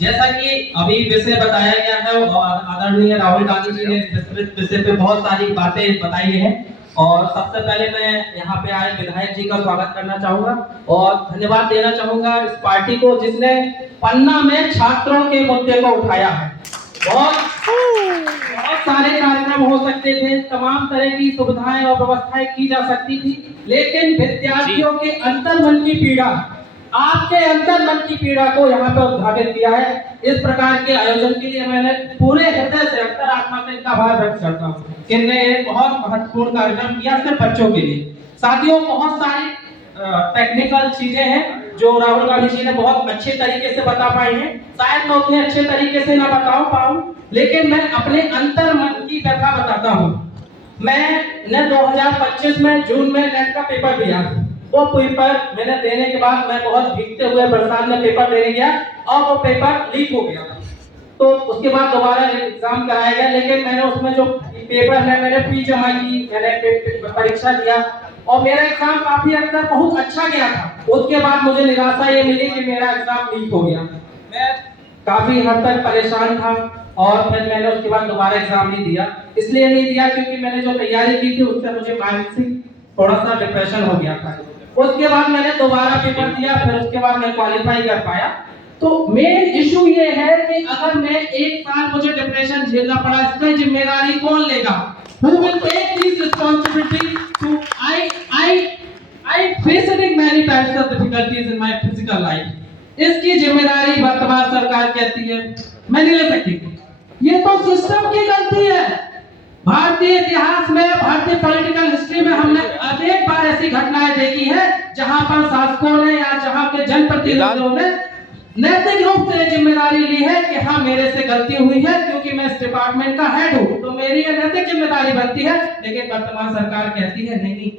जैसा कि अभी विषय बताया गया है और आदरणीय राहुल गांधी जी ने विस्तृत विषय पे बहुत सारी बातें बताई हैं और सबसे पहले मैं यहाँ पे आए विधायक जी का स्वागत करना चाहूंगा और धन्यवाद देना चाहूंगा इस पार्टी को जिसने पन्ना में छात्रों के मुद्दे को उठाया है। बहुत सारे कार्यक्रम हो सकते थे, तमाम तरह की सुविधाएं और व्यवस्थाएं की जा सकती थी, लेकिन विद्यार्थियों के अंतर्मन की पीड़ा, आपके अंतर्मन की पीड़ा को यहाँ पर उद्घाटित किया है। इस प्रकार के आयोजन के लिए मैंने पूरे हृदय से अंतरात्मा से इनका आभार व्यक्त करता हूँ। इनने एक बहुत महत्वपूर्ण कार्यक्रम किया सिर्फ बच्चों के लिए। साथियों, बहुत सारी टेक्निकल चीजें हैं जो राहुल गांधी जी ने बहुत अच्छे तरीके से बता पाई हैं। शायद मैं उतने अच्छे तरीके से ना बता पाऊं, लेकिन मैं अपने अंतर्मन की व्यथा बताता हूं। मैंने 2025 में जून में नेट का पेपर दिया। वो पेपर मैंने देने के बाद मैं बहुत भीगते हुए बरसात में पेपर देने गया और वो पेपर लीक हो गया। तो उसके बाद दोबारा एग्जाम कराया गया, लेकिन मैंने उसमें जो पेपर है मैंने फी जमा की, मैंने परीक्षा दिया और मेरा एग्जाम काफी हद तक बहुत अच्छा गया था। उसके बाद मुझे निराशा ये मिली कि मेरा एग्जाम लीक हो गया। मैं काफी हद तक परेशान था और फिर मैंने उसके बाद दोबारा एग्जाम नहीं दिया। इसलिए नहीं दिया क्योंकि मैंने जो तैयारी की थी उससे मुझे मानसिक थोड़ा सा डिप्रेशन हो गया था। उसके बाद मैंने दोबारा पेपर दिया, फिर उसके बाद मैं क्वालिफाई कर पाया। तो मेन इशू ये है कि अगर मैं एक साल मुझे डिप्रेशन झेलना पड़ा, इसकी जिम्मेदारी कौन लेगा? Who will take this responsibility to I facing many types of difficulties in my physical life. इसकी जिम्मेदारी वर्तमान सरकार कहती है मैं नहीं ले सकती। ये तो सिस्टम की गलती है। भारतीय इतिहास में, भारतीय पॉलिटिकल हिस्ट्री में हमने अनेक बार ऐसी घटनाएं देखी है जहां पर शासकों ने या जहां के जनप्रतिनिधियों ने नैतिक रूप से जिम्मेदारी ली है कि हाँ मेरे से गलती हुई है क्योंकि मैं इस डिपार्टमेंट का हेड हूं तो मेरी ये नैतिक जिम्मेदारी बनती है। लेकिन वर्तमान सरकार कहती है नहीं,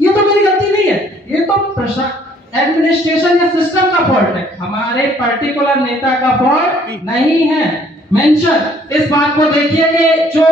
ये तो मेरी गलती नहीं है, ये तो एडमिनिस्ट्रेशन या सिस्टम का फॉल्ट है, हमारे पर्टिकुलर नेता का फॉल्ट नहीं है। मेंशन इस बात को देखिए कि जो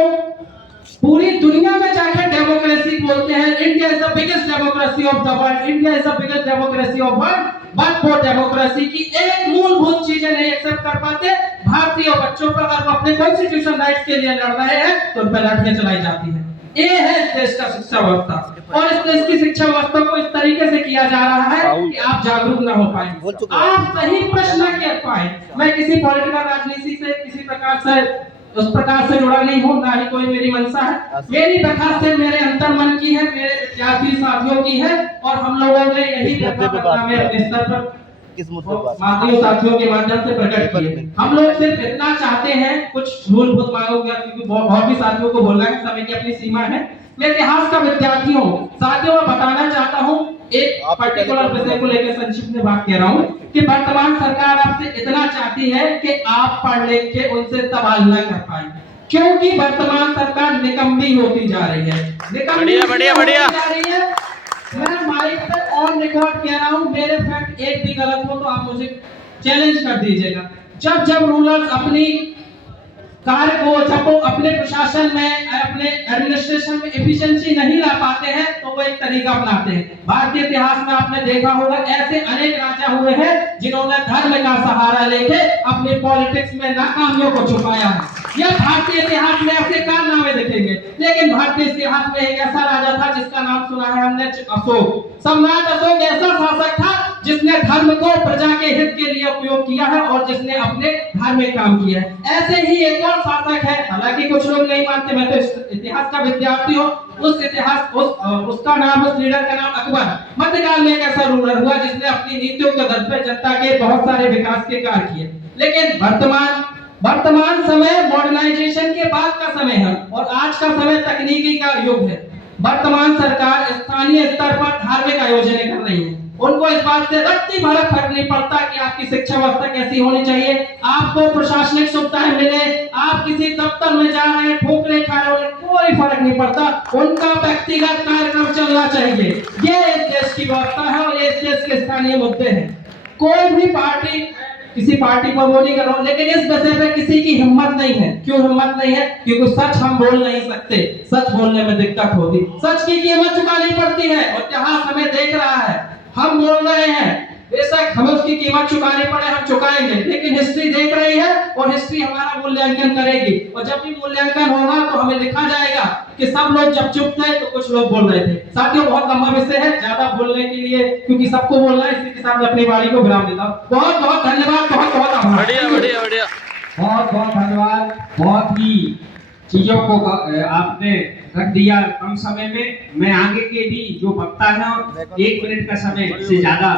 पूरी दुनिया में जाकर डेमोक्रेसी बोलते हैं, India is the biggest democracy of the world, India is the biggest democracy of world, but वो डेमोक्रेसी की एक मूलभूत चीजें नहीं एक्सेप्ट कर पाते। भारतीय बच्चों पर अगर वो अपने कॉन्स्टिट्यूशन राइट्स के लिए लड़ रहे हैं तो उन पर लाठियां चलाई जाती है। ये है इस देश का शिक्षा व्यवस्था और इस देश की शिक्षा व्यवस्था को इस तरीके से किया जा रहा है कि आप जागरूक ना हो पाए, आप सही प्रश्न न कर पाए। मैं किसी पॉलिटिकल राजनीति से किसी प्रकार से उस प्रकार से जुड़ा नहीं हूँ, ना ही कोई मेरी मंशा है। मेरी व्यथा से मेरे अंतर्मन की है, मेरे विद्यार्थी साथियों की है और हम लोगों ने यही व्यथा में अपने स्तर पर माध्यमिक साथियों के माध्यम से प्रकट किए। हम लोग सिर्फ इतना चाहते हैं, कुछ मूलभूत मांगों का, क्योंकि बहुत भी साथियों को बोलना है, समय की अपनी सीमा है। मैं इतिहास का विद्यार्थी हूँ साथियों, मैं बताना चाहता हूँ एक पर्टिकुलर विषय को लेकर संक्षिप्त में बात कह रहा हूँ कि वर्तमान सरकार आपसे इतना चाहती है कि आप पढ़ लिख के उनसे सवाल न कर पाए, क्योंकि वर्तमान सरकार निकम्मी होती जा रही है। बढ़िया जा रही है। मैं माइक पे ऑन रिकॉर्ड कह रहा हूँ, मेरे फैक्ट एक भी गलत हो तो आप मुझे चैलेंज कर दीजिएगा। जब रूलर्स अपनी कार्य को, जब वो अपने प्रशासन में, अपने एडमिनिस्ट्रेशन में एफिशिएंसी नहीं ला पाते हैं तो वो एक तरीका अपनाते हैं। भारतीय इतिहास में आपने देखा होगा ऐसे अनेक राजा हुए हैं जिन्होंने धर्म का सहारा लेके अपने पॉलिटिक्स में नाकामियों को छुपाया है। यह भारतीय इतिहास में ऐसे कारनामे देखेंगे। लेकिन भारतीय इतिहास में एक ऐसा राजा था जिसका नाम सुना है हमने, अशोक। सम्राट अशोक ऐसा शासक था जिसने धर्म को प्रजा के हित के लिए उपयोग किया है और जिसने अपने धार्मिक काम किया है। ऐसे ही एक और शासक है, हालांकि कुछ लोग नहीं मानते, मैं तो इतिहास का विद्यार्थी हूँ, उसका नाम, उस लीडर का नाम अकबर। मध्यकाल में एक ऐसा रूलर हुआ जिसने अपनी नीतियों के दम पर जनता के बहुत सारे विकास के कार्य किए। लेकिन वर्तमान समय मॉडर्नाइजेशन के बाद का समय है और आज का समय तकनीकी का युग है। वर्तमान सरकार स्थानीय स्तर पर धार्मिक आयोजन कर रही है। उनको इस बात से रत्ती भर फर्क नहीं पड़ता कि आपकी शिक्षा व्यवस्था कैसी होनी चाहिए, आपको प्रशासनिक सुविधाएं मिले, आप किसी दफ्तर में जा रहे हैं, ठोकरे खा रहे हैं, कोई फर्क नहीं पड़ता। उनका व्यक्तिगत कार्यक्रम चलना चाहिए। ये इस देश की व्यवस्था है और ये इस देश के स्थानीय मुद्दे हैं। कोई भी पार्टी किसी पार्टी पर वो नहीं कर रहा हूं, लेकिन इस विषय पे किसी की हिम्मत नहीं है। क्यों हिम्मत नहीं है? क्योंकि सच हम बोल नहीं सकते, सच बोलने में दिक्कत होगी, सच की कीमत चुकानी पड़ती है और इतिहास हमें देख रहा है। हम बोल रहे हैं, बेशक हमें उसकी कीमत चुकानी पड़े, हम चुकाएंगे, लेकिन हिस्ट्री देख रही और हिस्ट्री हमारा मूल्यांकन करेगी। और जब भी मूल्यांकन होगा तो हमें लिखा जाएगा कि सब लोग जब चुप थे तो कुछ लोग बोल रहे थे। साथियों, बहुत लंबा विषय है, ज्यादा बोलने के लिए क्योंकि सबको बोलना है, इसी के साथ मैं अपनी वाणी को विराम देता हूँ। बहुत बहुत धन्यवाद, बहुत बहुत आभार। बढ़िया बढ़िया बढ़िया। बहुत बहुत धन्यवाद। बहुत ही चीजों को आपने रख दिया कम समय में। मैं आगे के भी जो वक्ता है 1 मिनट का समय से ज्यादा